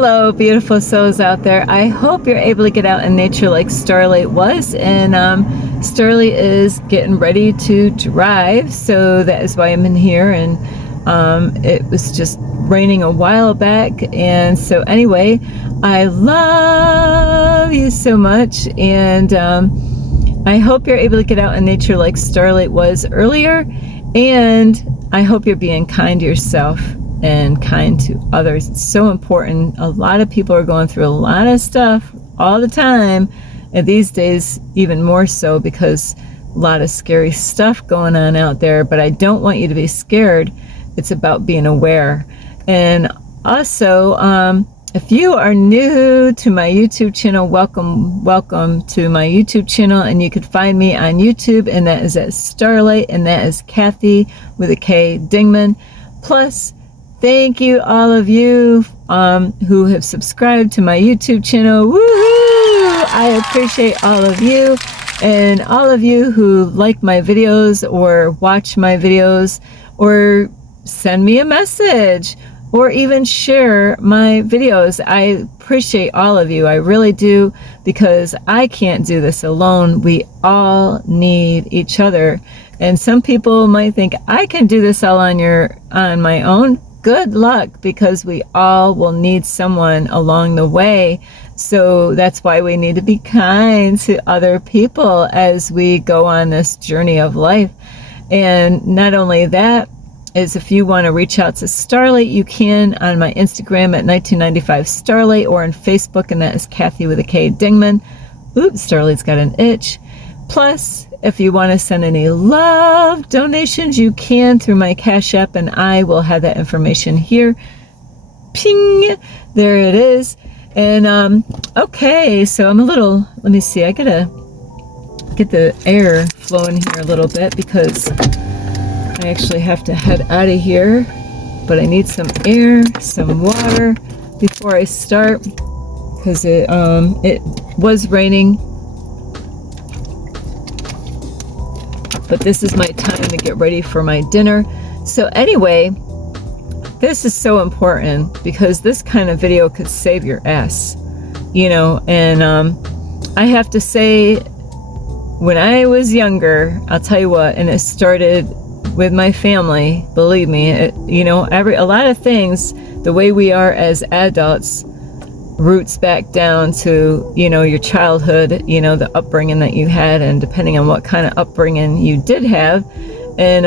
Hello, beautiful souls out there. I hope you're able to get out in nature like Starlight was. And Starlight is getting ready to drive, so that is why I'm in here. And it was just raining a while back. And so anyway, I love you so much. And I hope you're able to get out in nature like Starlight was earlier. And I hope you're being kind to yourself and kind to others. It's so important. A lot of people are going through a lot of stuff all the time, and these days even more so, because a lot of scary stuff going on out there. But I don't want you to be scared. It's about being aware. And also, if you are new to my YouTube channel, welcome to my YouTube channel. And you can find me on YouTube, and that is at Starlight, and that is Kathy with a K Dingman. Plus, thank you all of you who have subscribed to my YouTube channel. Woohoo! I appreciate all of you, and all of you who like my videos or watch my videos or send me a message or even share my videos. I appreciate all of you. I really do, because I can't do this alone. We all need each other. And some people might think I can do this all on my own. Good luck, because we all will need someone along the way. So that's why we need to be kind to other people as we go on this journey of life. And not only that, is if you want to reach out to Starlight, you can on my Instagram at 1995 Starlight, or on Facebook, and that is Kathy with a K Dingman. Oops, Starlight's got an itch. Plus, if you want to send any love donations, you can through my Cash App, and I will have that information here. Ping! There it is. And, okay, so I'm a little, let me see, I gotta get the air flowing here a little bit, because I actually have to head out of here. But I need some air, some water before I start, because it was raining. But this is my time to get ready for my dinner. So anyway, this is so important, because this kind of video could save your ass, you know. And I have to say, when I was younger, I'll tell you what, and it started with my family, believe me, you know, a lot of things, the way we are as adults, roots back down to, you know, your childhood, you know, the upbringing that you had, and depending on what kind of upbringing you did have. And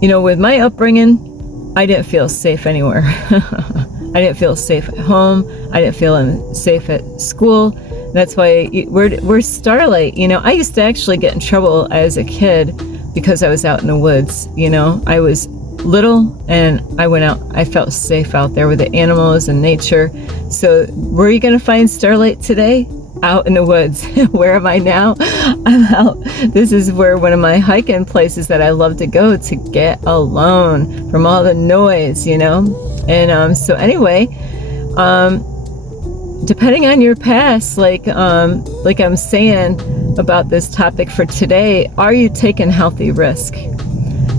you know, with my upbringing, I didn't feel safe anywhere. I didn't feel safe at home. I didn't feel safe at school. That's why we're Starlight. You know, I used to actually get in trouble as a kid because I was out in the woods. You know, I was little and I went out. I felt safe out there with the animals and nature. So where are you going to find Starlight today? Out in the woods. Where am I now? I'm out. This is where one of my hiking places that I love to go to get alone from all the noise, you know. And so anyway, depending on your past, like I'm saying about this topic for today, are you taking healthy risk?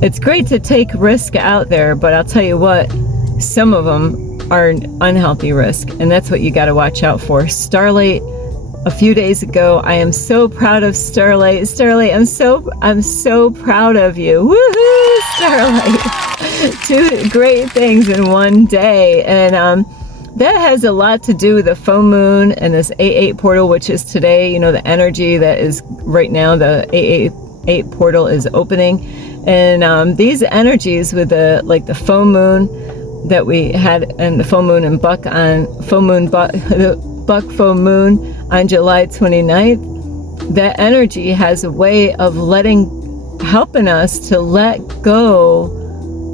It's great to take risk out there, but I'll tell you what, some of them are unhealthy risk, and that's what you got to watch out for. Starlight, a few days ago, I am so proud of Starlight. Starlight, I'm so proud of you. Woohoo, Starlight! 2 great things in one day, and that has a lot to do with the full moon and this 8/8 portal, which is today. You know, the energy that is right now, the 8/8 portal is opening. And these energies with the full moon that we had, and the full moon and Buck on the Buck full moon on July 29th, that energy has a way of helping us to let go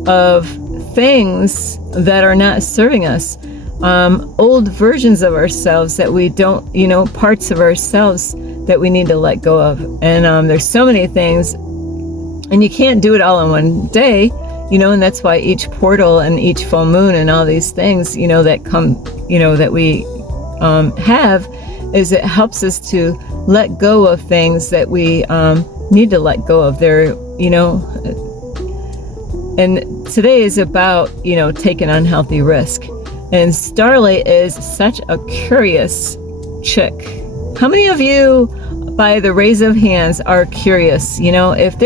of things that are not serving us. Old versions of ourselves that we don't, you know, parts of ourselves that we need to let go of. And there's so many things. And you can't do it all in one day, you know, and that's why each portal and each full moon and all these things, you know, that come, you know, that we have, is it helps us to let go of things that we need to let go of. They're, you know, and today is about, you know, taking unhealthy risk. And Starlight is such a curious chick. How many of you, by the raise of hands, are curious? You know, if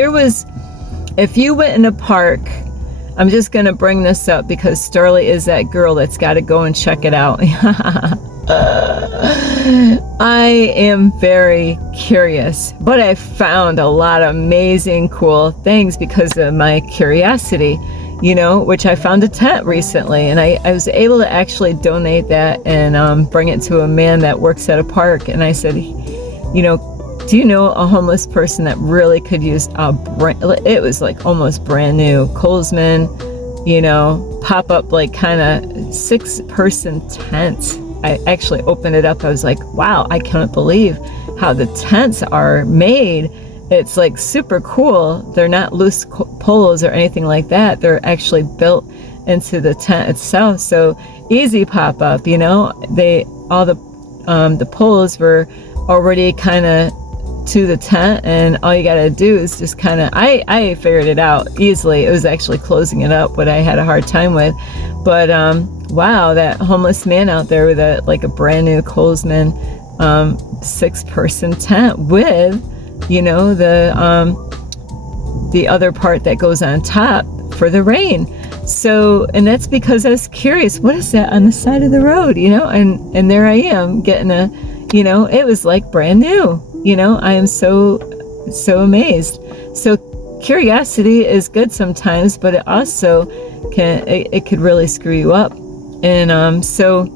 you went in a park, I'm just going to bring this up because Starlight is that girl that's got to go and check it out. I am very curious, but I found a lot of amazing, cool things because of my curiosity, you know, which I found a tent recently, and I was able to actually donate that and bring it to a man that works at a park. And I said, you know, do you know a homeless person that really could use it was like almost brand new Colesman, you know, pop up like kind of 6-person tent. I actually opened it up. I was like, wow, I can't believe how the tents are made. It's like super cool. They're not loose polos or anything like that. They're actually built into the tent itself. So easy pop up, you know, all the polos were already kind of to the tent, and all you got to do is just kind of, I figured it out easily. It was actually closing it up, what I had a hard time with. But wow, that homeless man out there with a brand new Colesman 6-person tent with, you know, the other part that goes on top for the rain. So, and that's because I was curious, what is that on the side of the road, you know? And there I am getting you know, it was like brand new. You know, I am so amazed. So curiosity is good sometimes, but it also it could really screw you up. And so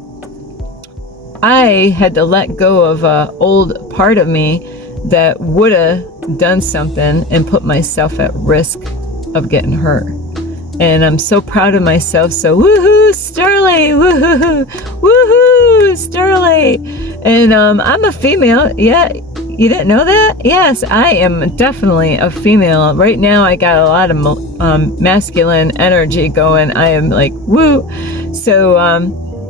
I had to let go of an old part of me that would have done something and put myself at risk of getting hurt. And I'm so proud of myself. So woohoo, Starlight, woohoo, woohoo, Starlight. And I'm a female. Yeah, you didn't know that? Yes, I am definitely a female. Right now I got a lot of masculine energy going. I am like, woo. So,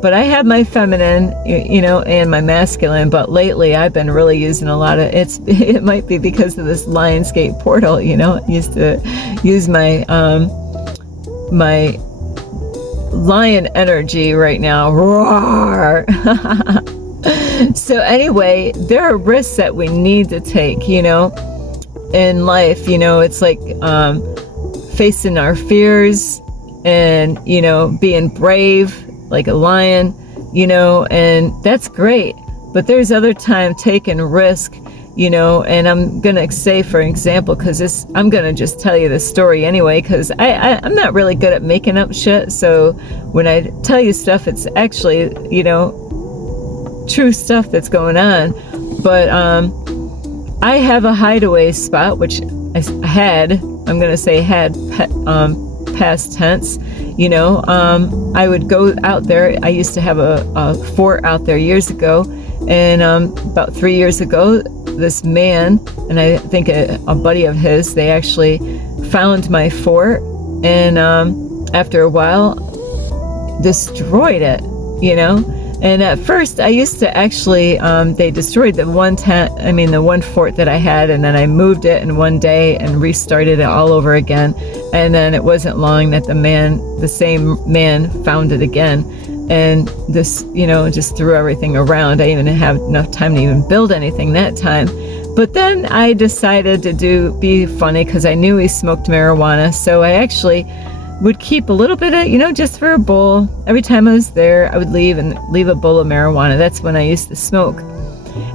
but I have my feminine, you know, and my masculine. But lately I've been really using a lot of, it might be because of this Lionsgate portal, you know. I used to use my lion energy right now. Roar. So anyway, there are risks that we need to take, you know, in life. You know, it's like facing our fears and, you know, being brave like a lion, you know, and that's great. But there's other time taking risk, you know, and I'm going to say, for example, because I'm going to just tell you the story anyway, because I'm not really good at making up shit. So when I tell you stuff, it's actually, you know, true stuff that's going on. But I have a hideaway spot, which I had, I'm going to say had past tense, you know. I would go out there. I used to have a fort out there years ago. And about 3 years ago, this man, and I think a buddy of his, they actually found my fort, and after a while destroyed it, you know. And at first I used to actually, they destroyed the one fort that I had, and then I moved it in one day and restarted it all over again. And then it wasn't long that the same man found it again. And this, you know, just threw everything around. I didn't even have enough time to even build anything that time. But then I decided to be funny because I knew he smoked marijuana. So I actually would keep a little bit of, you know, just for a bowl. Every time I was there, I would leave a bowl of marijuana. That's when I used to smoke.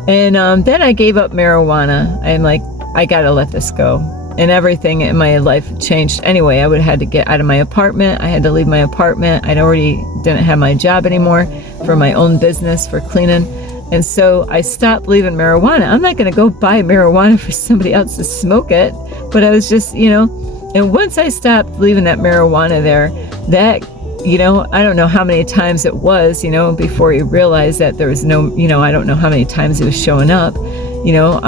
And then I gave up marijuana. I'm like, I gotta let this go. And everything in my life changed anyway. I would have had to get out of my apartment. I had to leave my apartment. I already didn't have my job anymore for my own business for cleaning. And so I stopped leaving marijuana. I'm not going to go buy marijuana for somebody else to smoke it. But I was just, you know, and once I stopped leaving that marijuana there, that, you know, I don't know how many times it was, you know, before you realized that there was no, you know, I don't know how many times it was showing up, you know,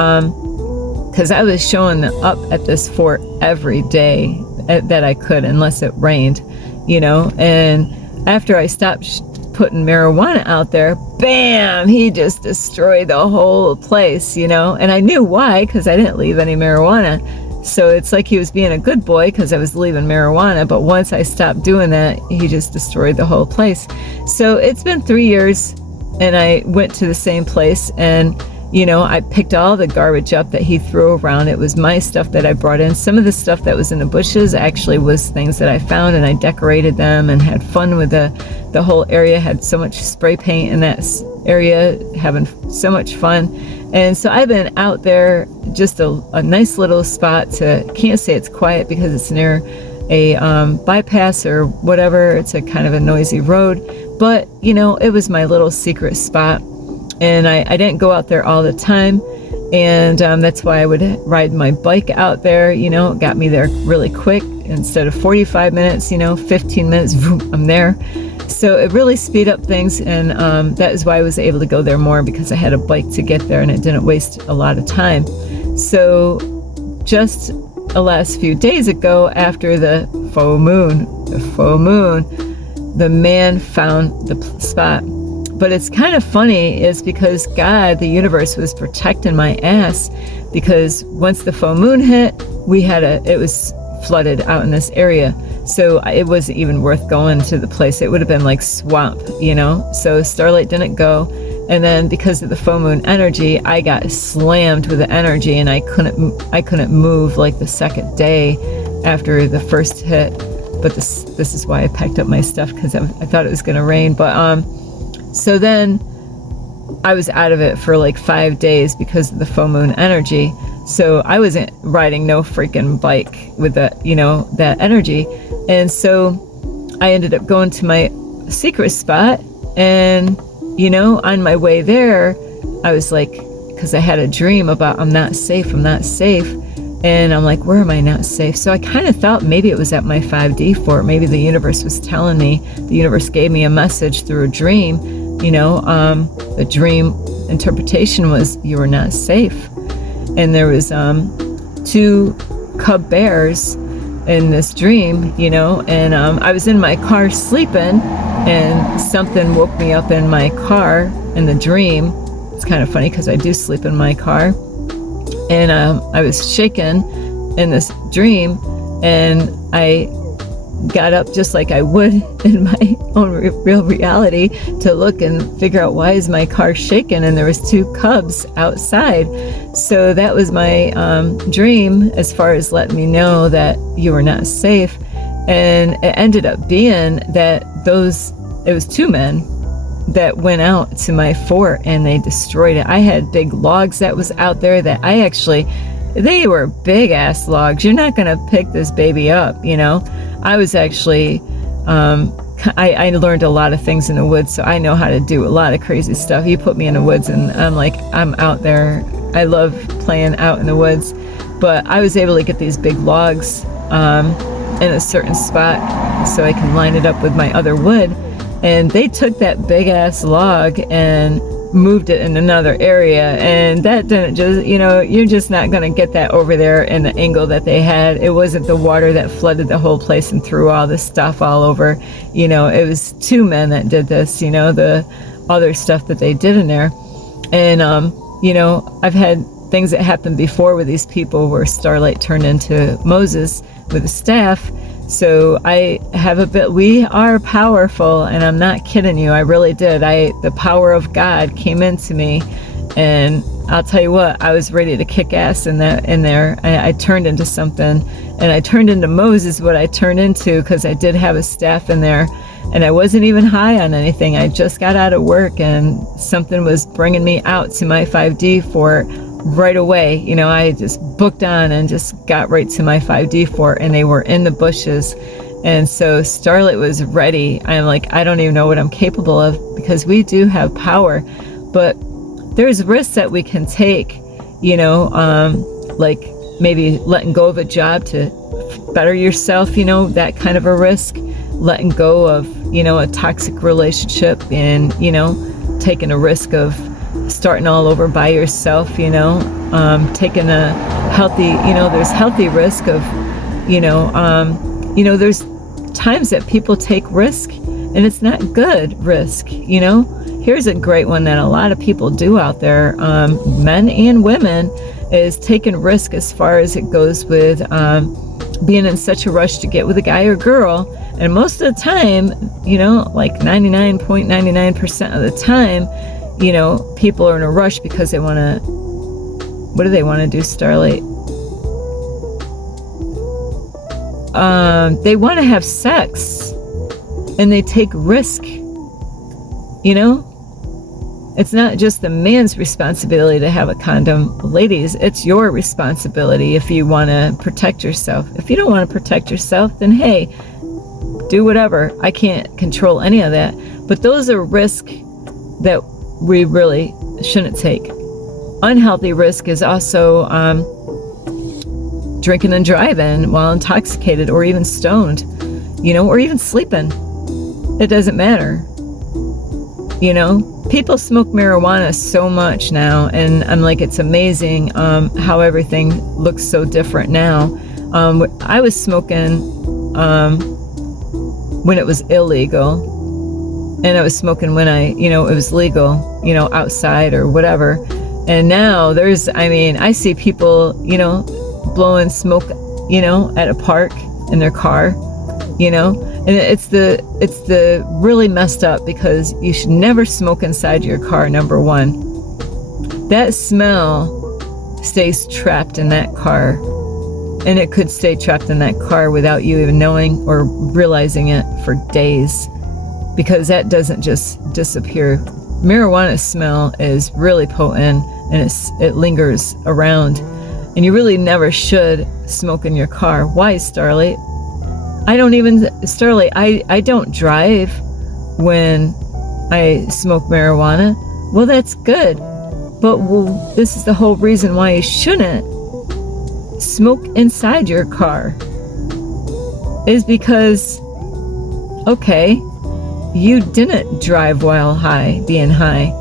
because I was showing up at this fort every day that I could, unless it rained, you know. And after I stopped putting marijuana out there, bam, he just destroyed the whole place, you know. And I knew why, because I didn't leave any marijuana. So it's like he was being a good boy because I was leaving marijuana, but once I stopped doing that, he just destroyed the whole place. So it's been 3 years, and I went to the same place, and I picked all the garbage up that he threw around. It was my stuff that I brought in. Some of the stuff that was in the bushes actually was things that I found, and I decorated them and had fun with the whole area. Had so much spray paint in that area, having so much fun. And so I've been out there, just a nice little spot can't say it's quiet because it's near a bypass or whatever. It's a kind of a noisy road, but it was my little secret spot. And I didn't go out there all the time, and that's why I would ride my bike out there. It got me there really quick. Instead of 45 minutes, 15 minutes, boom, I'm there. So it really speed up things, and that is why I was able to go there more, because I had a bike to get there and it didn't waste a lot of time. So just the last few days ago, after the full moon, the man found the spot. But it's kind of funny is because God, the universe, was protecting my ass, because once the full moon hit, it was flooded out in this area. So it wasn't even worth going to the place. It would have been like swamp, So Starlight didn't go. And then because of the full moon energy, I got slammed with the energy, and I couldn't move like the second day after the first hit. But this is why I packed up my stuff, because I thought it was going to rain. But so then I was out of it for like 5 days because of the full moon energy. So I wasn't riding no freaking bike with that energy. And so I ended up going to my secret spot, and on my way there, I was like, because I had a dream about I'm not safe. And I'm like, where am I not safe? So I kind of thought maybe it was at my 5D fort. Maybe the universe was telling me, the universe gave me a message through a dream. The dream interpretation was you were not safe. And there was 2 cub bears in this dream, and I was in my car sleeping, and something woke me up in my car in the dream. It's kind of funny because I do sleep in my car. And I was shaken in this dream, and I got up just like I would in my own real reality to look and figure out, why is my car shaking? And there was 2 cubs outside. So that was my dream, as far as letting me know that you were not safe. And it ended up being that it was 2 men that went out to my fort, and they destroyed it. I had big logs that was out there that they were big ass logs. You're not going to pick this baby up, I was actually, I learned a lot of things in the woods, so I know how to do a lot of crazy stuff. You put me in the woods, and I'm out there. I love playing out in the woods. But I was able to get these big logs in a certain spot so I can line it up with my other wood. And they took that big ass log and moved it in another area, and that didn't just, you're just not going to get that over there in the angle that they had. It wasn't the water that flooded the whole place and threw all this stuff all over. It was 2 men that did this, the other stuff that they did in there. And I've had things that happened before with these people where Starlight turned into Moses with a staff. So we are powerful, and I'm not kidding you. I really did. The power of God came into me, and I'll tell you what, I was ready to kick ass in there. I turned into something, and I turned into Moses, what I turned into, because I did have a staff in there, and I wasn't even high on anything. I just got out of work, and something was bringing me out to my 5D fort right away. I just booked on and just got right to my 5D fort, and they were in the bushes. And so Starlight was ready. I'm like, I don't even know what I'm capable of, because we do have power, but there's risks that we can take, like maybe letting go of a job to better yourself, that kind of a risk, letting go of, a toxic relationship, and, taking a risk of starting all over by yourself, taking a healthy, there's healthy risk of, there's times that people take risk, and it's not good risk, Here's a great one that a lot of people do out there, men and women, is taking risk as far as it goes with being in such a rush to get with a guy or girl. And most of the time, like 99.99% of the time, people are in a rush because they want to, what do they want to do, Starlight? They want to have sex, and they take risk. It's not just the man's responsibility to have a condom. Ladies, it's your responsibility if you want to protect yourself. If you don't want to protect yourself, then hey, do whatever. I can't control any of that. But those are risks that we really shouldn't take. Unhealthy risk is also drinking and driving while intoxicated, or even stoned, or even sleeping. It doesn't matter. People smoke marijuana so much now, and I'm like, it's amazing how everything looks so different now. I was smoking when it was illegal, and I was smoking when it was legal, outside or whatever. And now I see people, blowing smoke, at a park in their car, and it's the really messed up, because you should never smoke inside your car. Number one, that smell stays trapped in that car, and it could stay trapped in that car without you even knowing or realizing it for days, because that doesn't just disappear. Marijuana smell is really potent, and it lingers around, and you really never should smoke in your car. Why, Starlight? I don't drive when I smoke marijuana. Well, that's good. But this is the whole reason why you shouldn't smoke inside your car. Is because, okay, you didn't drive while being high,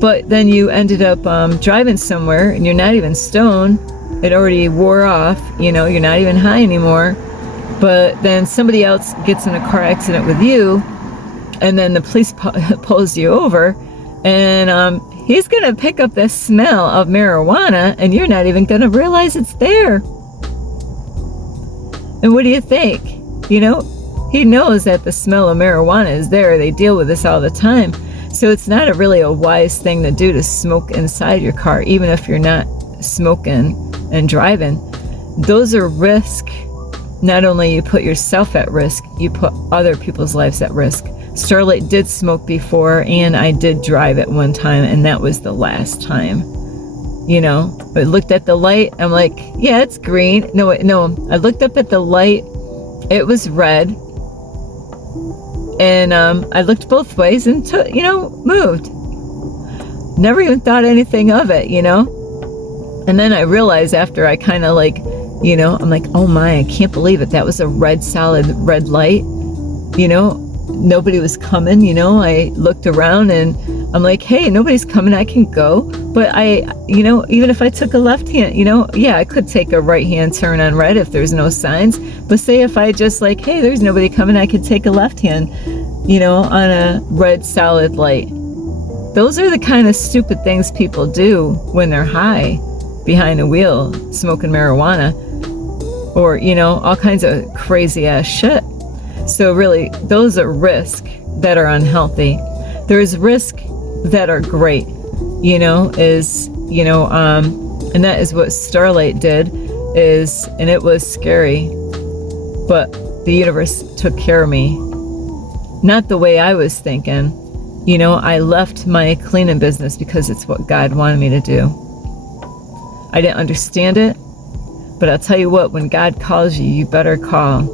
But then you ended up driving somewhere, and you're not even stoned. It already wore off, you're not even high anymore. But then somebody else gets in a car accident with you, and then the police pulls you over, and he's going to pick up the smell of marijuana, and you're not even going to realize it's there. And what do you think? He knows that the smell of marijuana is there. They deal with this all the time. So it's not really a wise thing to do to smoke inside your car, even if you're not smoking and driving. Those are risk. Not only you put yourself at risk, you put other people's lives at risk. Starlight did smoke before, and I did drive at one time, and that was the last time. I looked at the light, I'm like, yeah, it's green. No, I looked up at the light, it was red, and I looked both ways and moved. Never even thought anything of it, And then I realized after I kind of I'm like, oh my, I can't believe it. That was a solid red light. Nobody was coming. I looked around and I'm like, hey, nobody's coming. I can go. But even if I took a left hand, I could take a right hand turn on red if there's no signs. But say if I just hey, there's nobody coming, I could take a left hand, on a red solid light. Those are the kind of stupid things people do when they're high behind a wheel, smoking marijuana, or, all kinds of crazy ass shit. So really, those are risks that are unhealthy. There's risks that are great, and that is what Starlight did, and it was scary, but the universe took care of me. Not the way I was thinking. I left my cleaning business because it's what God wanted me to do. I didn't understand it, but I'll tell you what, when God calls you, you better call.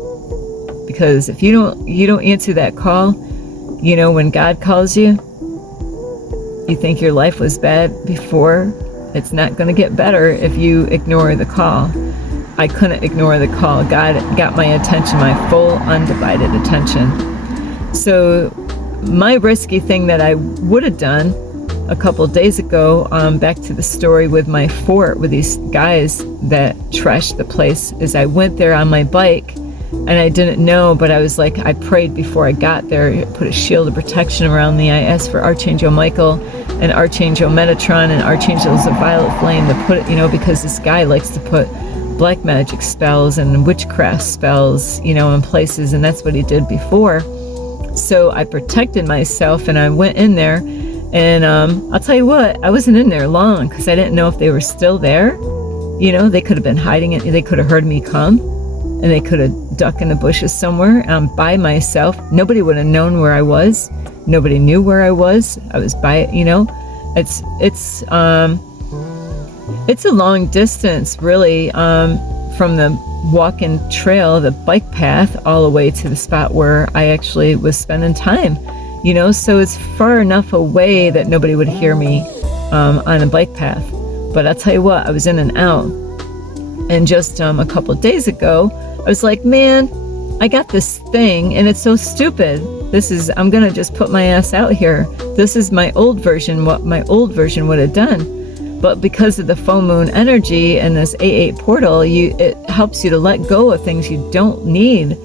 Because if you don't answer that call, when God calls you, you think your life was bad before. It's not going to get better if you ignore the call. I couldn't ignore the call. God got my attention, my full undivided attention. So my risky thing that I would have done a couple of days ago, back to the story with my fort with these guys that trashed the place, is I went there on my bike and I didn't know, but I was like, I prayed before I got there, put a shield of protection around me. I asked for Archangel Michael and Archangel Metatron and Archangels of Violet Flame to put it, because this guy likes to put black magic spells and witchcraft spells, in places, and that's what he did before. So I protected myself, and I went in there, and I'll tell you what, I wasn't in there long because I didn't know if they were still there. They could have been hiding it. They could have heard me come, and they could have ducked in the bushes somewhere. I'm by myself. Nobody would have known where I was. Nobody knew where I was. I was by, it's a long distance, really, from the walking trail, the bike path, all the way to the spot where I actually was spending time, so it's far enough away that nobody would hear me on a bike path. But I'll tell you what, I was in and out. And just a couple of days ago, I was like, man, I got this thing, and it's so stupid. I'm going to just put my ass out here. This is my old version, what my old version would have done. But because of the full moon energy and this 8/8 portal, it helps you to let go of things you don't need.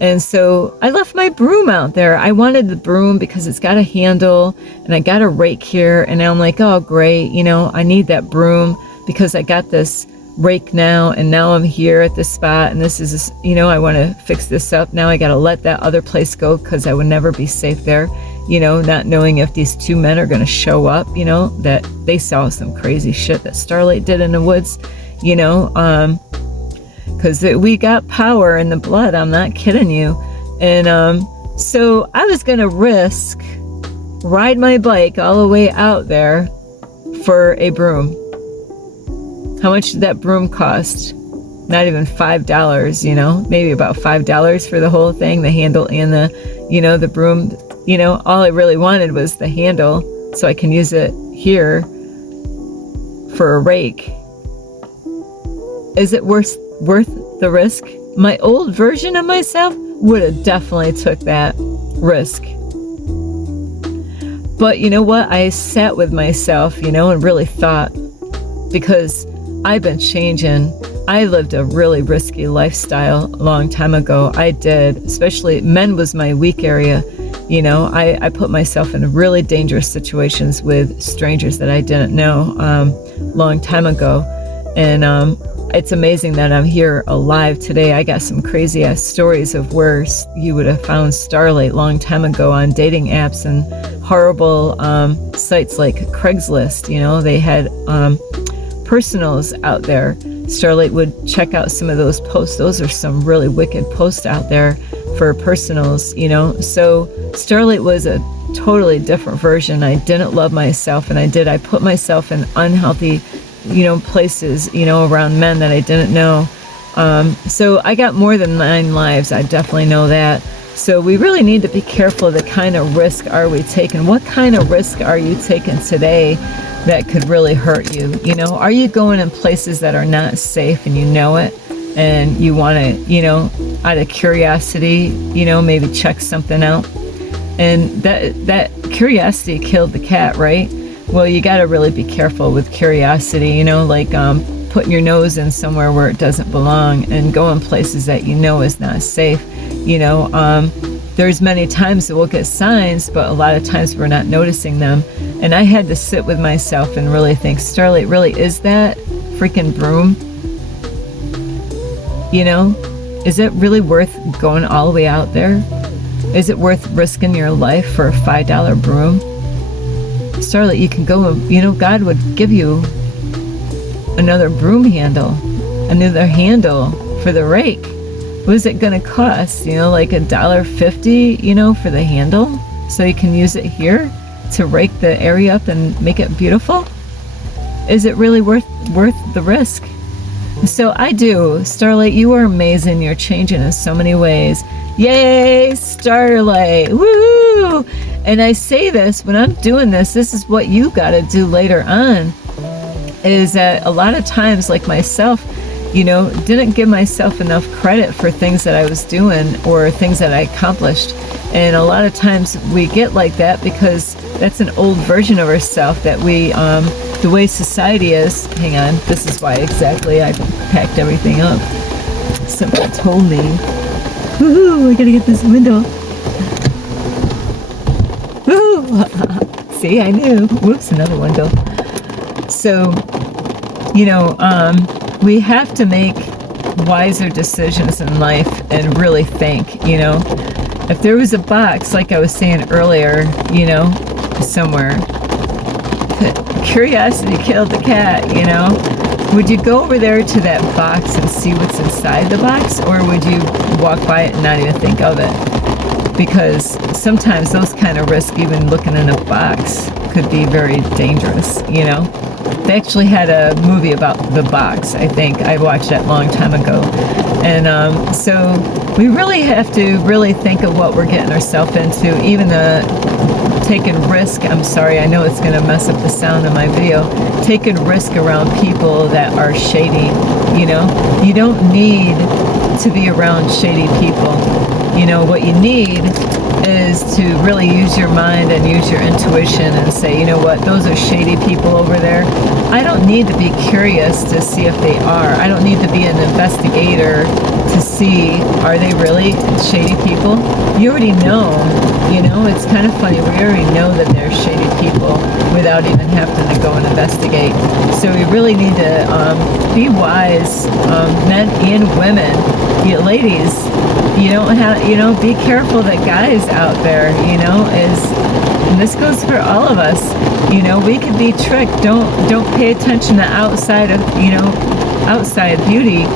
And so I left my broom out there. I wanted the broom because it's got a handle, and I got a rake here, and now I'm like, oh, great, I need that broom because I got this rake now, and now I'm here at this spot, and this is, I want to fix this up. Now I got to let that other place go because I would never be safe there, not knowing if these two men are going to show up, that they saw some crazy shit that Starlight did in the woods, because we got power in the blood. I'm not kidding you. And so I was going to ride my bike all the way out there for a broom. How much did that broom cost? Not even $5, maybe about $5 for the whole thing, the handle and the broom. All I really wanted was the handle so I can use it here for a rake. Is it worth the risk? My old version of myself would have definitely took that risk. But you know what? I sat with myself, and really thought, because I've been changing. I lived a really risky lifestyle a long time ago. I did, especially men was my weak area. I put myself in really dangerous situations with strangers that I didn't know long time ago. And it's amazing that I'm here alive today. I got some crazy ass stories of where you would have found Starlight long time ago on dating apps and horrible sites like Craigslist. They had personals out there. Starlight would check out some of those posts. Those are some really wicked posts out there for personals, So Starlight was a totally different version. I didn't love myself, and I put myself in unhealthy, places, around men that I didn't know. So I got more than 9 lives. I definitely know that. So we really need to be careful. The kind of risk are we taking? What kind of risk are you taking today that could really hurt you? Are you going in places that are not safe and you know it, and you want to, out of curiosity, maybe check something out? And that curiosity killed the cat, right? Well, you got to really be careful with curiosity, like putting your nose in somewhere where it doesn't belong and going places that is not safe. There's many times that we'll get signs, but a lot of times we're not noticing them. And I had to sit with myself and really think, Starlight, really, is that freaking broom? Is it really worth going all the way out there? Is it worth risking your life for a $5 broom? Starlight, you can go, God would give you another broom handle, another handle for the rake. What is it going to cost? Like $1.50, for the handle, so you can use it here to rake the area up and make it beautiful? Is it really worth the risk? So I do. Starlight, you are amazing. You're changing in so many ways. Yay, Starlight! Woo! And I say this when I'm doing this. This is what you got to do later on. Is that a lot of times, like myself, didn't give myself enough credit for things that I was doing or things that I accomplished. And a lot of times we get like that because that's an old version of ourselves that we, the way society is. Hang on, this is why exactly I packed everything up. Somebody told me Woohoo! We gotta get this window. Woohoo! See, I knew. Whoops, another window. So, we have to make wiser decisions in life and really think, If there was a box, like I was saying earlier, somewhere, curiosity killed the cat, would you go over there to that box and see what's inside the box, or would you walk by it and not even think of it? Because sometimes those kind of risks, even looking in a box, could be very dangerous, They actually had a movie about the box, I think. I watched that a long time ago. And so we really have to really think of what we're getting ourselves into, even taking risk. I'm sorry, I know it's going to mess up the sound of my video. Taking risk around people that are shady, You don't need to be around shady people. What you need is to really use your mind and use your intuition and say, you know what, those are shady people over there. I don't need to be curious to see if they are. I don't need to be an investigator to see, are they really shady people? You already know, it's kind of funny. We already know that they're shady people without even having to go and investigate. So we really need to be wise, men and women, ladies. You don't have, be careful that guys out there, and this goes for all of us, we can be tricked. Don't pay attention to outside of, outside beauty,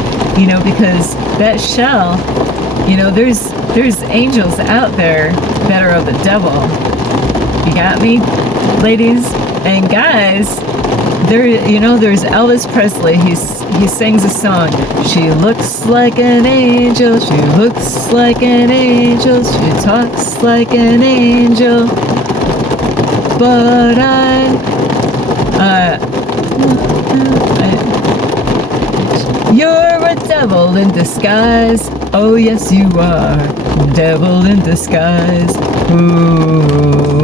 because that shell, there's angels out there that are of the devil. You got me, ladies and guys? There's Elvis Presley. He sings a song. She looks like an angel. She looks like an angel. She talks like an angel. But you're a devil in disguise. Oh yes, you are. Devil in disguise. Ooh.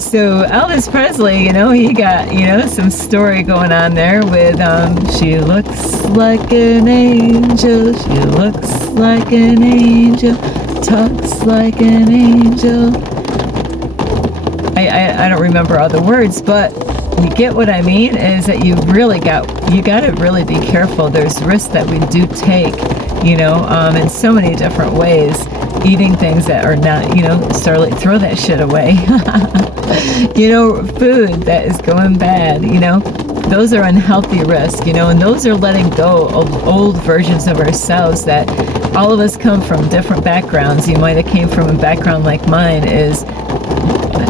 So Elvis Presley, he got, some story going on there with, she looks like an angel, she looks like an angel, talks like an angel. I don't remember all the words, but you get what I mean, is that you got to really be careful. There's risks that we do take, in so many different ways. Eating things that are not, Starlight, throw that shit away. Food that is going bad, those are unhealthy risks, and those are letting go of old versions of ourselves that all of us come from different backgrounds. You might have came from a background like mine is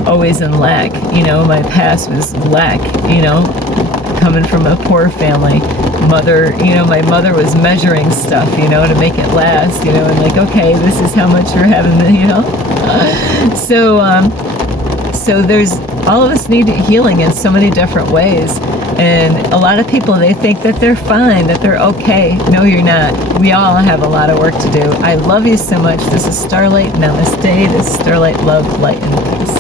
always in lack. My past was lack, coming from a poor family. My mother was measuring stuff, to make it last, and like, okay, this is how much we're having, So there's, all of us need healing in so many different ways. And a lot of people, they think that they're fine, that they're okay. No, you're not. We all have a lot of work to do. I love you so much. This is Starlight. Namaste. This is Starlight. Love, light, and peace.